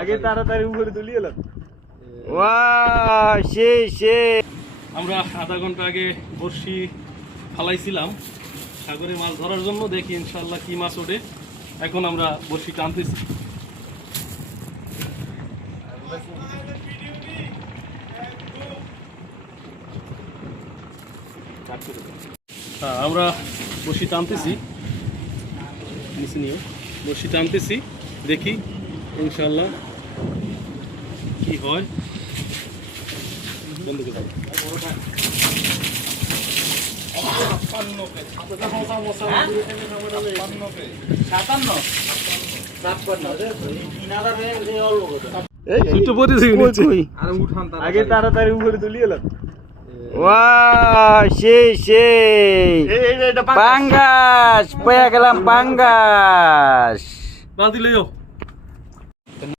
আগে তাড়াতাড়ি উপরে তুলি এলাম। ওয়াও সেই সেই। আমরা আধা ঘন্টা আগে বড়শি ফালাইছিলাম সাগরে মাছ ধরার জন্য, দেখি ইনশাআল্লাহ কি মাছ ওঠে। এখন আমরা বড়শি টানতেছি। হ্যাঁ, আমরা বড়শি টানতেছি, নিচে নিয়ে বড়শি টানতেছি, দেখি ইনশাআল্লাহ কি হয়। বন্ধ করে আগে তাড়াতাড়ি উপরে তুলি এলাম। ওয়াও সেই সেই। পাঙ্গাস পেয়ে গেলাম, পাঙ্গাস। বাদ দিলে